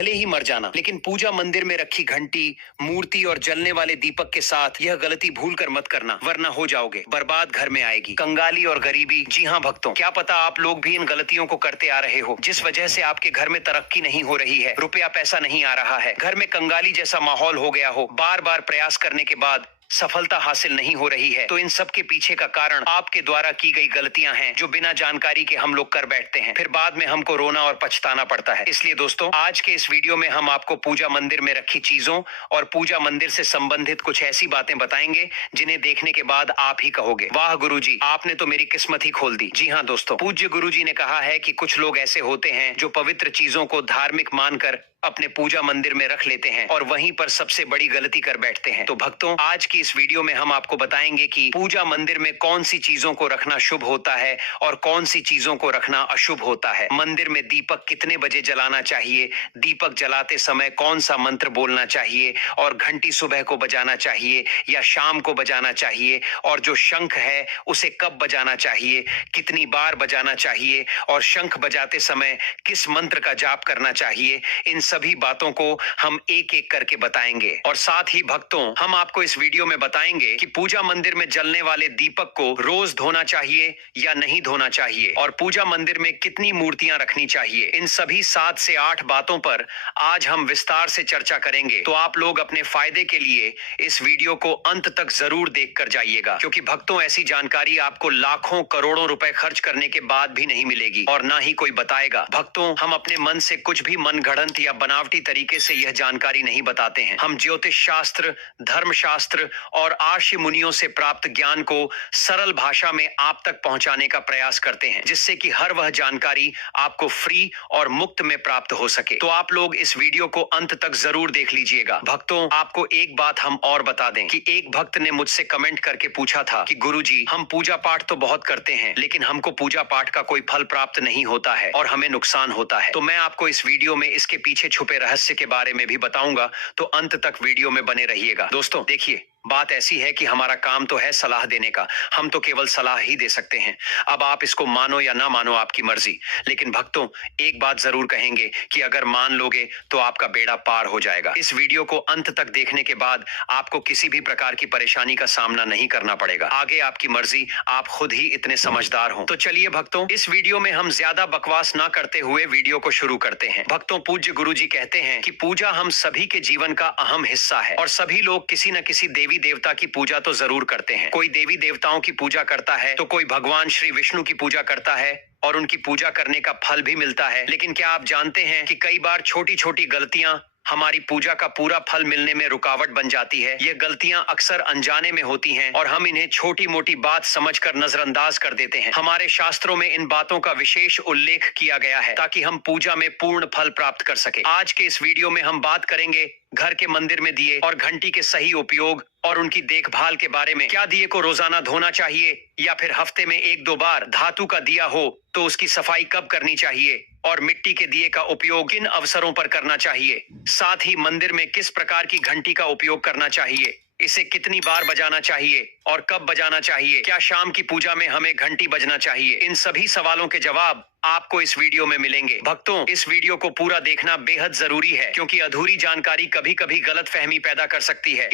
भले ही मर जाना, लेकिन पूजा मंदिर में रखी घंटी, मूर्ति और जलने वाले दीपक के साथ यह गलती भूल कर मत करना, वरना हो जाओगे बर्बाद। घर में आएगी कंगाली और गरीबी। जी हाँ भक्तों, क्या पता आप लोग भी इन गलतियों को करते आ रहे हो, जिस वजह से आपके घर में तरक्की नहीं हो रही है, रुपया पैसा नहीं आ रहा है, घर में कंगाली जैसा माहौल हो गया हो, बार बार प्रयास करने के बाद सफलता हासिल नहीं हो रही है। तो इन सब के पीछे का कारण आपके द्वारा की गई गलतियां हैं, जो बिना जानकारी के हम लोग कर बैठते हैं, फिर बाद में हमको रोना और पछताना पड़ता है। इसलिए दोस्तों, आज के इस वीडियो में हम आपको पूजा मंदिर में रखी चीजों और पूजा मंदिर से संबंधित कुछ ऐसी बातें बताएंगे जिन्हें देखने के बाद आप ही कहोगे, वाह गुरुजी, आपने तो मेरी किस्मत ही खोल दी। जी हाँ दोस्तों, पूज्य गुरुजी ने कहा है कि कुछ लोग ऐसे होते हैं जो पवित्र चीजों को धार्मिक मानकर अपने पूजा मंदिर में रख लेते हैं और वहीं पर सबसे बड़ी गलती कर बैठते हैं। तो भक्तों, आज की इस वीडियो में हम आपको बताएंगे कि पूजा मंदिर में कौन सी चीजों को रखना शुभ होता है और कौन सी चीजों को रखना अशुभ होता है। मंदिर में दीपक कितने बजे जलाना चाहिए, दीपक जलाते समय कौन सा मंत्र बोलना चाहिए, और घंटी सुबह को बजाना चाहिए या शाम को बजाना चाहिए, और जो शंख है उसे कब बजाना चाहिए, कितनी बार बजाना चाहिए, और शंख बजाते समय किस मंत्र का जाप करना चाहिए। इन सभी बातों को हम एक एक करके बताएंगे। और साथ ही भक्तों, हम आपको इस वीडियो में बताएंगे कि पूजा मंदिर में जलने वाले दीपक को रोज धोना चाहिए या नहीं धोना चाहिए, और पूजा मंदिर में कितनी मूर्तियां रखनी चाहिए। इन सभी 7 से 8 बातों पर आज हम विस्तार से चर्चा करेंगे। तो आप लोग अपने फायदे के लिए इस वीडियो को अंत तक जरूर देख कर जाइएगा, क्योंकि भक्तों, ऐसी जानकारी आपको लाखों करोड़ों रुपए खर्च करने के बाद भी नहीं मिलेगी और ना ही कोई बताएगा। भक्तों, हम अपने मन से कुछ भी मनगढ़ंत या बनावटी तरीके से यह जानकारी नहीं बताते हैं। हम ज्योतिष शास्त्र, धर्मशास्त्र और आर्ष मुनियों से प्राप्त ज्ञान को सरल भाषा में आप तक पहुंचाने का प्रयास करते हैं, जिससे कि हर वह जानकारी आपको फ्री और मुफ्त में प्राप्त हो सके। तो आप लोग इस वीडियो को अंत तक जरूर देख लीजिएगा। भक्तों, आपको एक बात हम और बता दें कि एक भक्त ने मुझसे कमेंट करके पूछा था कि गुरुजी, हम पूजा पाठ तो बहुत करते हैं, लेकिन हमको पूजा पाठ का कोई फल प्राप्त नहीं होता है और हमें नुकसान होता है। तो मैं आपको इस वीडियो में इसके पीछे छुपे रहस्य के बारे में भी बताऊंगा, तो अंत तक वीडियो में बने रहिएगा। दोस्तों देखिए, बात ऐसी है कि हमारा काम तो है सलाह देने का, हम तो केवल सलाह ही दे सकते हैं। अब आप इसको मानो या ना मानो, आपकी मर्जी। लेकिन भक्तों, एक बात जरूर कहेंगे कि अगर मान लोगे तो आपका बेड़ा पार हो जाएगा। इस वीडियो को अंत तक देखने के बाद आपको किसी भी प्रकार की परेशानी का सामना नहीं करना पड़ेगा। आगे आपकी मर्जी, आप खुद ही इतने समझदार हो। तो चलिए भक्तों, इस वीडियो में हम ज्यादा बकवास ना करते हुए वीडियो को शुरू करते हैं। भक्तों, पूज्य गुरुजी कहते हैं कि पूजा हम सभी के जीवन का अहम हिस्सा है और सभी लोग किसी न किसी देवी देवता की पूजा तो जरूर करते हैं। कोई देवी देवताओं की पूजा करता है तो कोई भगवान श्री विष्णु की पूजा करता है और उनकी पूजा करने का फल भी मिलता है। लेकिन क्या आप जानते हैं कि कई बार छोटी छोटी गलतियां हमारी पूजा का पूरा फल मिलने में रुकावट बन जाती है। ये गलतियां अक्सर अनजाने में होती हैं और हम इन्हें छोटी मोटी बात समझकर नजरअंदाज कर देते हैं। हमारे शास्त्रों में इन बातों का विशेष उल्लेख किया गया है ताकि हम पूजा में पूर्ण फल प्राप्त कर सके। आज के इस वीडियो में हम बात करेंगे घर के मंदिर में दिए और घंटी के सही उपयोग और उनकी देखभाल के बारे में। क्या दिए को रोजाना धोना चाहिए या फिर हफ्ते में 1-2 बार? धातु का दिया हो तो उसकी सफाई कब करनी चाहिए और मिट्टी के दिए का उपयोग किन अवसरों पर करना चाहिए? साथ ही मंदिर में किस प्रकार की घंटी का उपयोग करना चाहिए, इसे कितनी बार बजाना चाहिए और कब बजाना चाहिए? क्या शाम की पूजा में हमें घंटी बजना चाहिए? इन सभी सवालों के जवाब आपको इस वीडियो में मिलेंगे। भक्तों, इस वीडियो को पूरा देखना बेहद जरूरी है, क्योंकि अधूरी जानकारी कभी कभी गलतफहमी पैदा कर सकती है।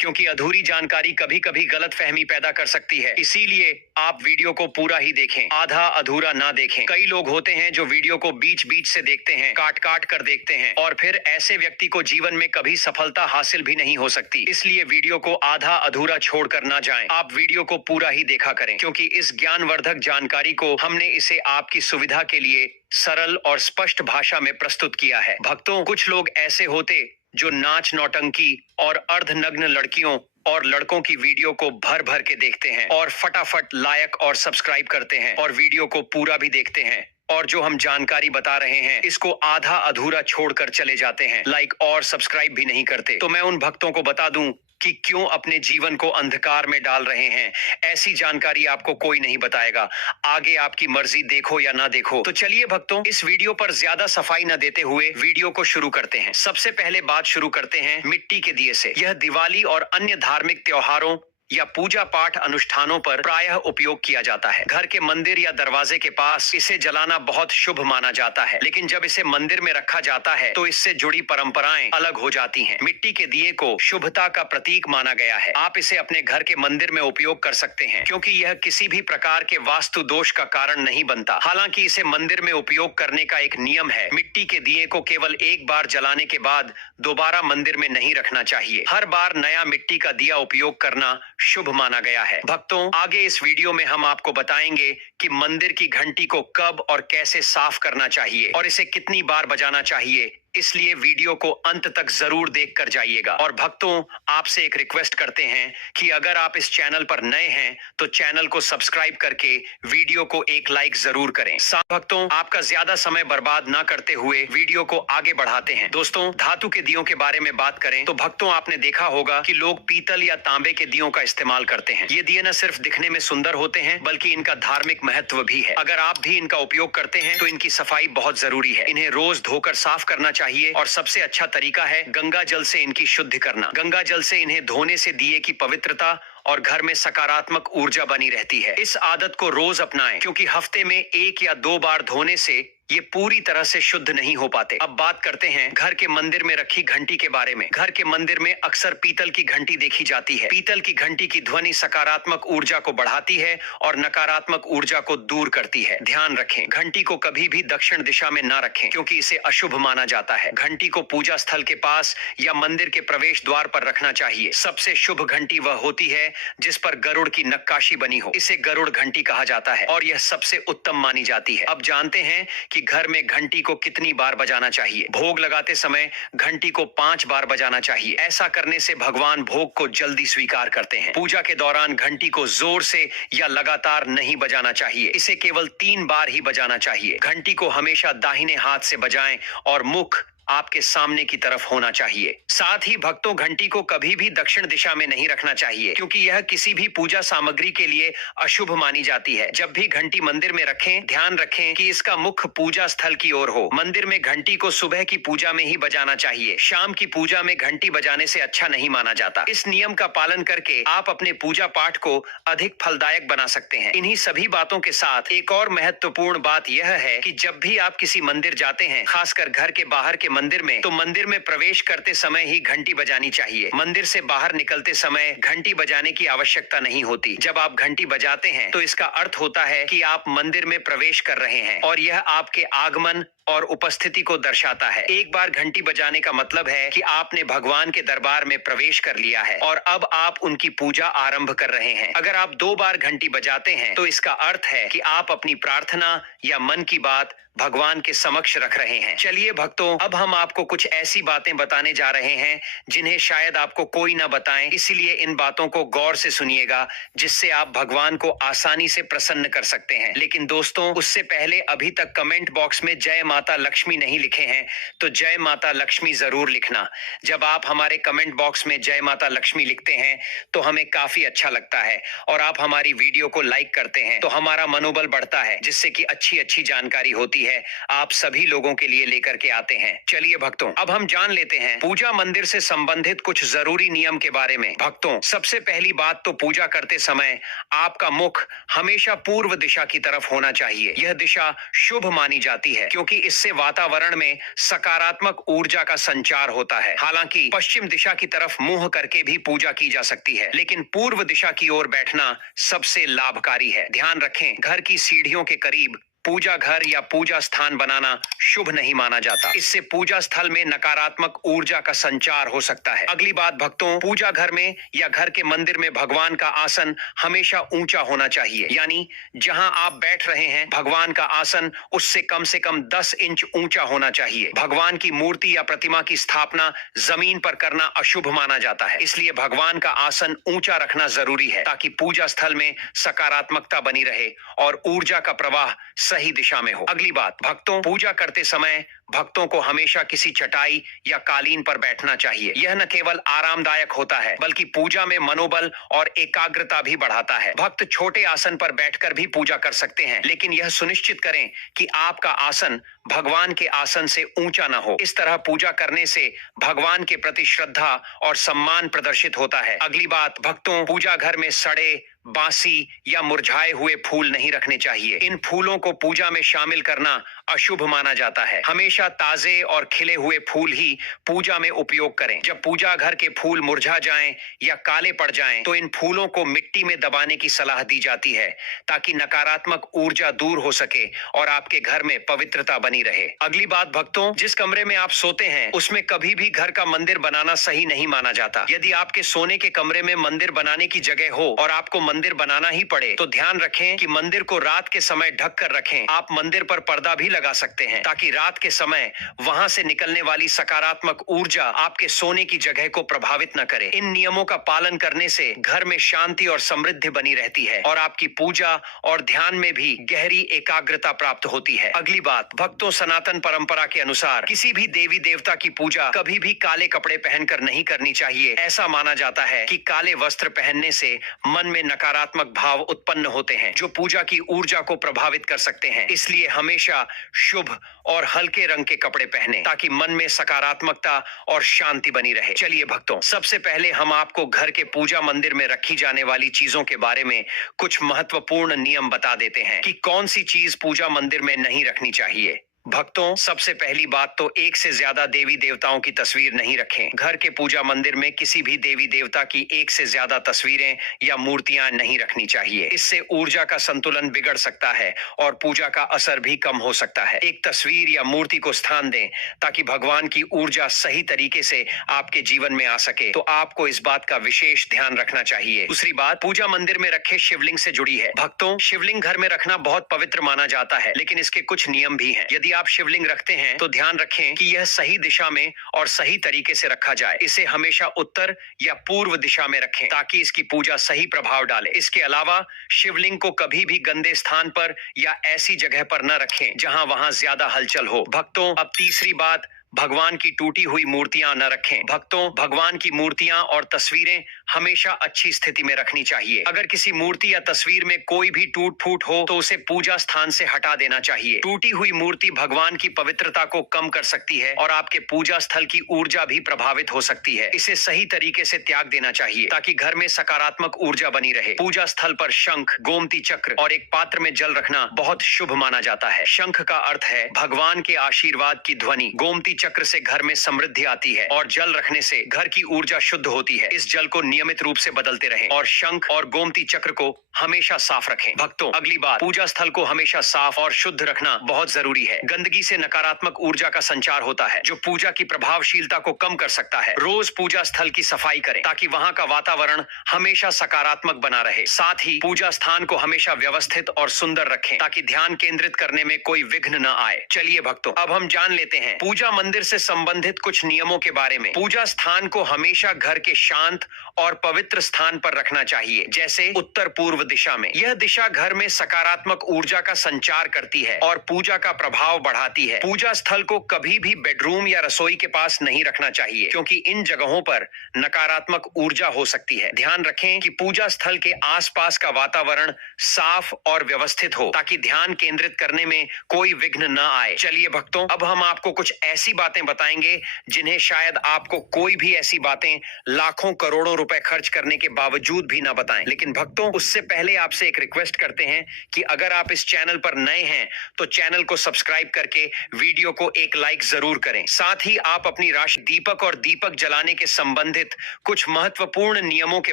क्योंकि अधूरी जानकारी कभी कभी गलतफहमी पैदा कर सकती है, इसीलिए आप वीडियो को पूरा ही देखें, आधा अधूरा ना देखें। कई लोग होते हैं जो वीडियो को बीच बीच से देखते हैं, काट काट कर देखते हैं, और फिर ऐसे व्यक्ति को जीवन में कभी सफलता हासिल भी नहीं हो सकती। इसलिए वीडियो को आधा अधूरा छोड़कर ना जाएं, आप वीडियो को पूरा ही देखा करें, क्योंकि इस ज्ञानवर्धक जानकारी को हमने इसे आपकी सुविधा के लिए सरल और स्पष्ट भाषा में प्रस्तुत किया है। भक्तों, कुछ लोग ऐसे होते जो नाच नौटंकी और अर्धनग्न लड़कियों और लड़कों की वीडियो को भर भर के देखते हैं और फटाफट लाइक और सब्सक्राइब करते हैं और वीडियो को पूरा भी देखते हैं, और जो हम जानकारी बता रहे हैं इसको आधा अधूरा छोड़कर चले जाते हैं, लाइक और सब्सक्राइब भी नहीं करते। तो मैं उन भक्तों को बता दूं कि क्यों अपने जीवन को अंधकार में डाल रहे हैं। ऐसी जानकारी आपको कोई नहीं बताएगा। आगे आपकी मर्जी, देखो या ना देखो। तो चलिए भक्तों, इस वीडियो पर ज्यादा सफाई न देते हुए वीडियो को शुरू करते हैं। सबसे पहले बात शुरू करते हैं मिट्टी के दिए से। यह दिवाली और अन्य धार्मिक त्योहारों या पूजा पाठ अनुष्ठानों पर प्रायः उपयोग किया जाता है। घर के मंदिर या दरवाजे के पास इसे जलाना बहुत शुभ माना जाता है, लेकिन जब इसे मंदिर में रखा जाता है तो इससे जुड़ी परंपराएं अलग हो जाती हैं। मिट्टी के दिए को शुभता का प्रतीक माना गया है। आप इसे अपने घर के मंदिर में उपयोग कर सकते हैं, क्योंकि यह किसी भी प्रकार के वास्तु दोष का कारण नहीं बनता। हालांकि इसे मंदिर में उपयोग करने का एक नियम है। मिट्टी के दिए को केवल एक बार जलाने के बाद दोबारा मंदिर में नहीं रखना चाहिए। हर बार नया मिट्टी का दिया उपयोग करना शुभ माना गया है। भक्तों, आगे इस वीडियो में हम आपको बताएंगे कि मंदिर की घंटी को कब और कैसे साफ करना चाहिए और इसे कितनी बार बजाना चाहिए, इसलिए वीडियो को अंत तक जरूर देख कर जाइएगा। और भक्तों, आपसे एक रिक्वेस्ट करते हैं कि अगर आप इस चैनल पर नए हैं तो चैनल को सब्सक्राइब करके वीडियो को एक लाइक जरूर करें। भक्तों, आपका ज्यादा समय बर्बाद ना करते हुए वीडियो को आगे बढ़ाते हैं। दोस्तों, धातु के दियों के बारे में बात करें तो भक्तों, आपने देखा होगा कि लोग पीतल या तांबे के दियों का इस्तेमाल करते हैं। ये दिए न सिर्फ दिखने में सुंदर होते हैं, बल्कि इनका धार्मिक महत्व भी है। अगर आप भी इनका उपयोग करते हैं तो इनकी सफाई बहुत जरूरी है। इन्हें रोज धोकर साफ करना चाहिए और सबसे अच्छा तरीका है गंगा जल से इनकी शुद्धि करना। गंगा जल से इन्हें धोने से दिए की पवित्रता और घर में सकारात्मक ऊर्जा बनी रहती है। इस आदत को रोज अपनाएं, क्योंकि हफ्ते में 1 या 2 बार धोने से ये पूरी तरह से शुद्ध नहीं हो पाते। अब बात करते हैं घर के मंदिर में रखी घंटी के बारे में। घर के मंदिर में अक्सर पीतल की घंटी देखी जाती है। पीतल की घंटी की ध्वनि सकारात्मक ऊर्जा को बढ़ाती है और नकारात्मक ऊर्जा को दूर करती है। ध्यान रखें, घंटी को कभी भी दक्षिण दिशा में न रखें, क्योंकि इसे अशुभ माना जाता है। घंटी को पूजा स्थल के पास या मंदिर के प्रवेश द्वार पर रखना चाहिए। सबसे शुभ घंटी वह होती है जिस पर गरुड़ की नक्काशी बनी हो। इसे गरुड़ घंटी कहा जाता है और यह सबसे उत्तम मानी जाती है। अब जानते हैं कि घर में घंटी को कितनी बार बजाना चाहिए। भोग लगाते समय घंटी को 5 बार बजाना चाहिए। ऐसा करने से भगवान भोग को जल्दी स्वीकार करते हैं। पूजा के दौरान घंटी को जोर से या लगातार नहीं बजाना चाहिए। इसे केवल 3 बार ही बजाना चाहिए। घंटी को हमेशा दाहिने हाथ से बजाएं और मुख आपके सामने की तरफ होना चाहिए। साथ ही भक्तों, घंटी को कभी भी दक्षिण दिशा में नहीं रखना चाहिए, क्योंकि यह किसी भी पूजा सामग्री के लिए अशुभ मानी जाती है। जब भी घंटी मंदिर में रखें, ध्यान रखें कि इसका मुख पूजा स्थल की ओर हो। मंदिर में घंटी को सुबह की पूजा में ही बजाना चाहिए। शाम की पूजा में घंटी बजाने से अच्छा नहीं माना जाता। इस नियम का पालन करके आप अपने पूजा पाठ को अधिक फलदायक बना सकते हैं। इन्हीं सभी बातों के साथ एक और महत्वपूर्ण बात यह है कि जब भी आप किसी मंदिर जाते हैं, खासकर घर के बाहर के मंदिर में, तो मंदिर में प्रवेश करते समय ही घंटी बजानी चाहिए। मंदिर से बाहर निकलते समय घंटी बजाने की आवश्यकता नहीं होती। जब आप घंटी बजाते हैं तो इसका अर्थ होता है कि आप मंदिर में प्रवेश कर रहे हैं और यह आपके आगमन और उपस्थिति को दर्शाता है। एक बार घंटी बजाने का मतलब है कि आपने भगवान के दरबार में प्रवेश कर लिया है और अब आप उनकी पूजा आरंभ कर रहे हैं। अगर आप 2 बार घंटी बजाते हैं तो इसका अर्थ है कि आप अपनी प्रार्थना या मन की बात भगवान के समक्ष रख रहे हैं। चलिए भक्तों, अब हम आपको कुछ ऐसी बातें बताने जा रहे हैं जिन्हें शायद आपको कोई ना बताएं, इसलिए इन बातों को गौर से सुनिएगा, जिससे आप भगवान को आसानी से प्रसन्न कर सकते हैं। लेकिन दोस्तों, उससे पहले अभी तक कमेंट बॉक्स में जय माता लक्ष्मी नहीं लिखे हैं तो जय माता लक्ष्मी जरूर लिखना। जब आप हमारे कमेंट बॉक्स में जय माता लक्ष्मी लिखते हैं तो हमें काफी अच्छा लगता है और आप हमारी वीडियो को लाइक करते हैं तो हमारा मनोबल बढ़ता है, जिससे कि अच्छी जानकारी होती है आप सभी लोगों के लिए लेकर के आते हैं। चलिए भक्तों, अब हम जान लेते हैं पूजा मंदिर से संबंधित कुछ जरूरी नियम के बारे में। भक्तों, सबसे पहली बात तो पूजा करते समय आपका मुख हमेशा पूर्व दिशा की तरफ होना चाहिए। यह दिशा शुभ मानी जाती है, क्योंकि इससे वातावरण में सकारात्मक ऊर्जा का संचार होता है। हालांकि पश्चिम दिशा की तरफ मुंह करके भी पूजा की जा सकती है, लेकिन पूर्व दिशा की ओर बैठना सबसे लाभकारी है। ध्यान रखें, घर की सीढ़ियों के करीब पूजा घर या पूजा स्थान बनाना शुभ नहीं माना जाता। इससे पूजा स्थल में नकारात्मक ऊर्जा का संचार हो सकता है। अगली बात भक्तों, पूजा घर में या घर के मंदिर में भगवान का आसन हमेशा ऊंचा होना चाहिए। यानी जहां आप बैठ रहे हैं, भगवान का आसन उससे कम से कम 10 इंच ऊंचा होना चाहिए। भगवान की मूर्ति या प्रतिमा की स्थापना जमीन पर करना अशुभ माना जाता है। इसलिए भगवान का आसन ऊंचा रखना जरूरी है, ताकि पूजा स्थल में सकारात्मकता बनी रहे और ऊर्जा का प्रवाह सही दिशा में हो। अगली बात, भक्तों, पूजा करते समय भक्तों को हमेशा किसी चटाई या कालीन पर बैठना चाहिए। यह न केवल आरामदायक होता है बल्कि पूजा में मनोबल और एकाग्रता भी बढ़ाता है। भक्त छोटे आसन पर बैठकर भी पूजा कर सकते हैं, लेकिन यह सुनिश्चित करें कि आपका आसन भगवान के आसन से ऊंचा न हो। इस तरह पूजा करने से भगवान के प्रति श्रद्धा और सम्मान प्रदर्शित होता है। अगली बात, भक्तों, पूजा घर में सड़े, बासी या मुरझाए हुए फूल नहीं रखने चाहिए। इन फूलों को पूजा में शामिल करना अशुभ माना जाता है। हमेशा ताजे और खिले हुए फूल ही पूजा में उपयोग करें। जब पूजा घर के फूल मुरझा जाएं या काले पड़ जाएं, तो इन फूलों को मिट्टी में दबाने की सलाह दी जाती है ताकि नकारात्मक ऊर्जा दूर हो सके और आपके घर में पवित्रता बनी रहे। अगली बात, भक्तों, जिस कमरे में आप सोते हैं उसमें कभी भी घर का मंदिर बनाना सही नहीं माना जाता। यदि आपके सोने के कमरे में मंदिर बनाने की जगह हो और आपको मंदिर बनाना ही पड़े, तो ध्यान रखें कि मंदिर को रात के समय ढक कर रखें। आप मंदिर पर पर्दा भी लगा सकते हैं ताकि रात के समय वहां से निकलने वाली सकारात्मक ऊर्जा आपके सोने की जगह को प्रभावित न करे। इन नियमों का पालन करने से घर में शांति और समृद्धि बनी रहती है और आपकी पूजा और ध्यान में भी गहरी एकाग्रता प्राप्त होती है। अगली बात, भक्तों, सनातन परंपरा के अनुसार किसी भी देवी देवता की पूजा कभी भी काले कपड़े पहनकर नहीं करनी चाहिए। ऐसा माना जाता है कि काले वस्त्र पहनने से मन में नकारात्मक भाव उत्पन्न होते हैं जो पूजा की ऊर्जा को प्रभावित कर सकते हैं। इसलिए हमेशा शुभ और हल्के रंग के कपड़े पहने ताकि मन में सकारात्मकता और शांति बनी रहे। चलिए भक्तों, सबसे पहले हम आपको घर के पूजा मंदिर में रखी जाने वाली चीजों के बारे में कुछ महत्वपूर्ण नियम बता देते हैं कि कौन सी चीज पूजा मंदिर में नहीं रखनी चाहिए। भक्तों, सबसे पहली बात तो एक से ज्यादा देवी देवताओं की तस्वीर नहीं रखें। घर के पूजा मंदिर में किसी भी देवी देवता की एक से ज्यादा तस्वीरें या मूर्तियां नहीं रखनी चाहिए। इससे ऊर्जा का संतुलन बिगड़ सकता है और पूजा का असर भी कम हो सकता है। एक तस्वीर या मूर्ति को स्थान दें ताकि भगवान की ऊर्जा सही तरीके से आपके जीवन में आ सके, तो आपको इस बात का विशेष ध्यान रखना चाहिए। दूसरी बात, पूजा मंदिर में रखे शिवलिंग से जुड़ी है। भक्तों, शिवलिंग घर में रखना बहुत पवित्र माना जाता है, लेकिन इसके कुछ नियम भी हैं। यदि आप शिवलिंग रखते हैं तो ध्यान रखें कि यह सही दिशा में और सही तरीके से रखा जाए। इसे हमेशा उत्तर या पूर्व दिशा में रखें ताकि इसकी पूजा सही प्रभाव डाले। इसके अलावा शिवलिंग को कभी भी गंदे स्थान पर या ऐसी जगह पर न रखें जहां वहां ज्यादा हलचल हो। भक्तों, अब तीसरी बात, भगवान की टूटी हुई मूर्तियां न रखें। भक्तों, भगवान की मूर्तियां और तस्वीरें हमेशा अच्छी स्थिति में रखनी चाहिए। अगर किसी मूर्ति या तस्वीर में कोई भी टूट फूट हो तो उसे पूजा स्थान से हटा देना चाहिए। टूटी हुई मूर्ति भगवान की पवित्रता को कम कर सकती है और आपके पूजा स्थल की ऊर्जा भी प्रभावित हो सकती है। इसे सही तरीके से त्याग देना चाहिए ताकि घर में सकारात्मक ऊर्जा बनी रहे। पूजा स्थल पर शंख, गोमती चक्र और एक पात्र में जल रखना बहुत शुभ माना जाता है। शंख का अर्थ है भगवान के आशीर्वाद की ध्वनि। गोमती चक्र से घर में समृद्धि आती है और जल रखने से घर की ऊर्जा शुद्ध होती है। इस जल को नियमित रूप से बदलते रहें और शंख और गोमती चक्र को हमेशा साफ रखें। भक्तों, अगली बात, पूजा स्थल को हमेशा साफ और शुद्ध रखना बहुत जरूरी है। गंदगी से नकारात्मक ऊर्जा का संचार होता है जो पूजा की प्रभावशीलता को कम कर सकता है। रोज पूजा स्थल की सफाई करें ताकि वहां का वातावरण हमेशा सकारात्मक बना रहे। साथ ही पूजा स्थान को हमेशा व्यवस्थित और सुंदर रखें ताकि ध्यान केंद्रित करने में कोई विघ्न न आए। चलिए भक्तों, अब हम जान लेते हैं पूजा मंदिर से संबंधित कुछ नियमों के बारे में। पूजा स्थान को हमेशा घर के शांत और पवित्र स्थान पर रखना चाहिए, जैसे उत्तर पूर्व दिशा में। यह दिशा घर में सकारात्मक ऊर्जा का संचार करती है और पूजा का प्रभाव बढ़ाती है। पूजा स्थल को कभी भी बेडरूम या रसोई के पास नहीं रखना चाहिए क्योंकि इन जगहों पर नकारात्मक ऊर्जा हो सकती है। ध्यान रखें कि पूजा स्थल के आसपास का वातावरण साफ और व्यवस्थित हो ताकि ध्यान केंद्रित करने में कोई विघ्न न आए। चलिए भक्तों, अब हम आपको कुछ ऐसी बातें बताएंगे जिन्हें शायद आपको कोई भी ऐसी बातें लाखों करोड़ों रुपए खर्च करने के बावजूद भी ना बताएं। लेकिन भक्तों, उससे पहले आपसे एक रिक्वेस्ट करते हैं कि अगर आप इस चैनल पर नए हैं तो चैनल को सब्सक्राइब करके वीडियो को एक लाइक जरूर करें। साथ ही आप अपनी राशि दीपक और दीपक जलाने के संबंधित कुछ महत्वपूर्ण नियमों के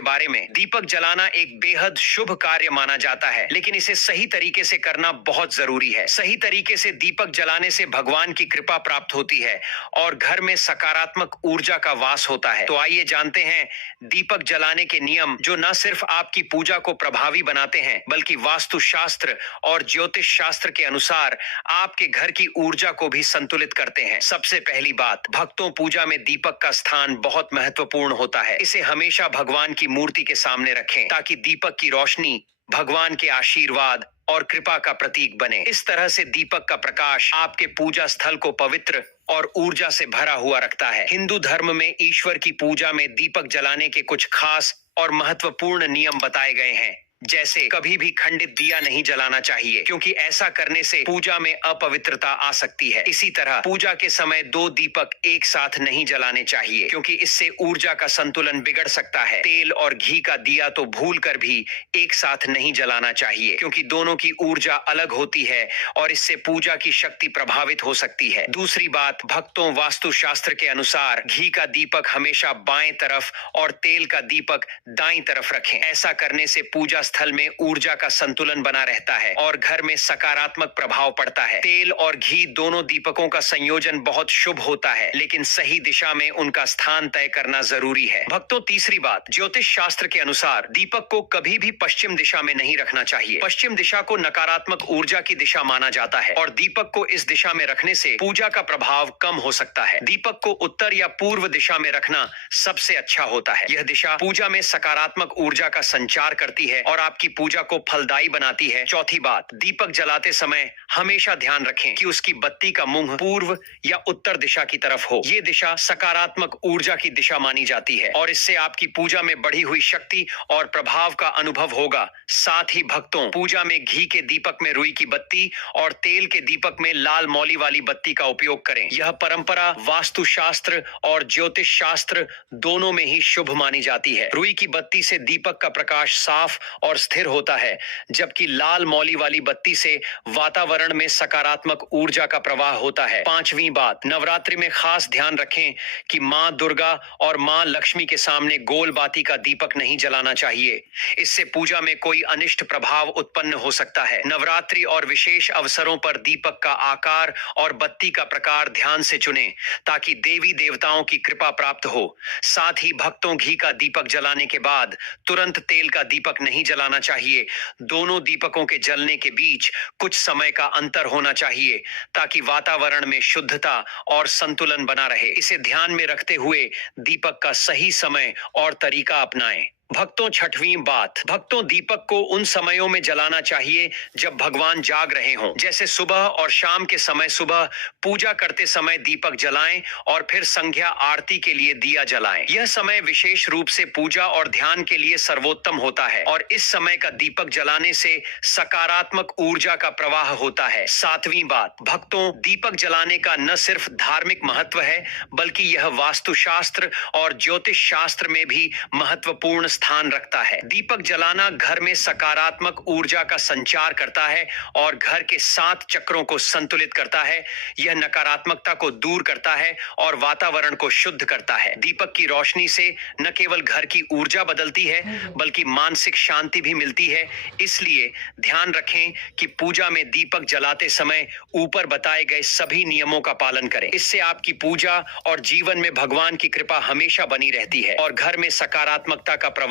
बारे में। दीपक जलाना एक बेहद शुभ कार्य माना जाता है, लेकिन इसे सही तरीके से करना बहुत जरूरी है। सही तरीके से दीपक जलाने से भगवान की कृपा प्राप्त होती है और घर में सकारात्मक ऊर्जा का वास होता है। तो आइए जानते हैं दीपक जलाने के नियम जो न सिर्फ आपकी पूजा को प्रभावी बनाते हैं बल्कि वास्तु शास्त्र और ज्योतिष शास्त्र के अनुसार आपके घर की ऊर्जा को भी संतुलित करते हैं। सबसे पहली बात, भक्तों, पूजा में दीपक का स्थान बहुत महत्वपूर्ण होता है। इसे हमेशा भगवान की मूर्ति के सामने रखें ताकि दीपक की रोशनी भगवान के आशीर्वाद, और कृपा का प्रतीक बने। इस तरह से दीपक का प्रकाश आपके पूजा स्थल को पवित्र और ऊर्जा से भरा हुआ रखता है। हिंदू धर्म में ईश्वर की पूजा में दीपक जलाने के कुछ खास और महत्वपूर्ण नियम बताए गए हैं, जैसे कभी भी खंडित दिया नहीं जलाना चाहिए, क्योंकि ऐसा करने से पूजा में अपवित्रता आ सकती है। इसी तरह पूजा के समय 2 दीपक एक साथ नहीं जलाने चाहिए, क्योंकि इससे ऊर्जा का संतुलन बिगड़ सकता है। तेल और घी का दिया तो भूलकर भी एक साथ नहीं जलाना चाहिए, क्योंकि दोनों की ऊर्जा अलग होती है और इससे पूजा की शक्ति प्रभावित हो सकती है। दूसरी बात, भक्तों, वास्तुशास्त्र के अनुसार घी का दीपक हमेशा बाएं तरफ और तेल का दीपक दाईं तरफ रखें। ऐसा करने से पूजा स्थल में ऊर्जा का संतुलन बना रहता है और घर में सकारात्मक प्रभाव पड़ता है। तेल और घी दोनों दीपकों का संयोजन बहुत शुभ होता है, लेकिन सही दिशा में उनका स्थान तय करना जरूरी है। भक्तों, तीसरी बात, ज्योतिष शास्त्र के अनुसार दीपक को कभी भी पश्चिम दिशा में नहीं रखना चाहिए। पश्चिम दिशा को नकारात्मक ऊर्जा की दिशा माना जाता है और दीपक को इस दिशा में रखने से पूजा का प्रभाव कम हो सकता है। दीपक को उत्तर या पूर्व दिशा में रखना सबसे अच्छा होता है। यह दिशा पूजा में सकारात्मक ऊर्जा का संचार करती है और आपकी पूजा को फलदायी बनाती है। चौथी बात, दीपक जलाते समय हमेशा ध्यान रखें कि उसकी बत्ती का मुंह पूर्व या उत्तर दिशा की तरफ हो। ये दिशा सकारात्मक ऊर्जा की दिशा मानी जाती है और इससे आपकी पूजा में बढ़ी हुई शक्ति और प्रभाव का अनुभव होगा। साथ ही भक्तों, पूजा में घी के दीपक में रुई की बत्ती और तेल के दीपक में लाल मौली वाली बत्ती का उपयोग करें। यह परंपरा वास्तुशास्त्र और ज्योतिष शास्त्र दोनों में ही शुभ मानी जाती है। रुई की बत्ती से दीपक का प्रकाश साफ और स्थिर होता है, जबकि लाल मौली वाली बत्ती से वातावरण में सकारात्मक ऊर्जा का प्रवाह होता है। पांचवी बात, नवरात्रि में खास ध्यान रखें कि मां दुर्गा और मां लक्ष्मी के सामने गोल बाती का दीपक नहीं जलाना चाहिए। इससे पूजा में कोई अनिष्ट प्रभाव उत्पन्न हो सकता है। नवरात्रि और विशेष अवसरों पर दीपक का आकार और बत्ती का प्रकार ध्यान से चुनें, ताकि देवी देवताओं की कृपा प्राप्त हो। साथ ही भक्तों, घी का दीपक जलाने के बाद तुरंत तेल का दीपक नहीं जलाना चाहिए। दोनों दीपकों के जलने के बीच कुछ समय का अंतर होना चाहिए, ताकि वातावरण में शुद्धता और संतुलन बना रहे। इसे ध्यान में रखते हुए दीपक का सही समय और तरीका अपनाएं। भक्तों, छठवीं बात, भक्तों, दीपक को उन समयों में जलाना चाहिए जब भगवान जाग रहे हों, जैसे सुबह और शाम के समय। सुबह पूजा करते समय दीपक जलाएं और फिर संध्या आरती के लिए दिया जलाएं। यह समय विशेष रूप से पूजा और ध्यान के लिए सर्वोत्तम होता है और इस समय का दीपक जलाने से सकारात्मक ऊर्जा का प्रवाह होता है। सातवीं बात, भक्तों, दीपक जलाने का न सिर्फ धार्मिक महत्व है, बल्कि यह वास्तुशास्त्र और ज्योतिष शास्त्र में भी महत्वपूर्ण स्थान रखता है। दीपक जलाना घर में सकारात्मक ऊर्जा का संचार करता है और घर के 7 चक्रों को संतुलित करता है। यह नकारात्मकता को दूर करता है और वातावरण को शुद्ध करता है। दीपक की रोशनी से न केवल घर की ऊर्जा बदलती है, बल्कि मानसिक शांति भी मिलती है। इसलिए ध्यान रखें कि पूजा में दीपक जलाते समय ऊपर बताए गए सभी नियमों का पालन करें। इससे आपकी पूजा और जीवन में भगवान की कृपा हमेशा बनी रहती है और घर में सकारात्मकता का प्रवाह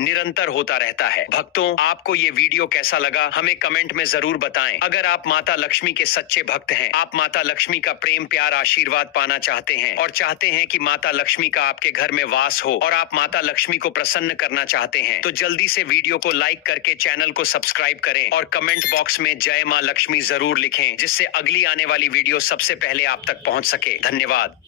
निरंतर होता रहता है। भक्तों, आपको ये वीडियो कैसा लगा, हमें कमेंट में जरूर बताएं। अगर आप माता लक्ष्मी के सच्चे भक्त हैं, आप माता लक्ष्मी का प्रेम, प्यार, आशीर्वाद पाना चाहते हैं और चाहते हैं कि माता लक्ष्मी का आपके घर में वास हो और आप माता लक्ष्मी को प्रसन्न करना चाहते हैं, तो जल्दी से वीडियो को लाइक करके चैनल को सब्सक्राइब करें और कमेंट बॉक्स में जय मां लक्ष्मी जरूर लिखें, जिससे अगली आने वाली वीडियो सबसे पहले आप तक पहुंच सके। धन्यवाद।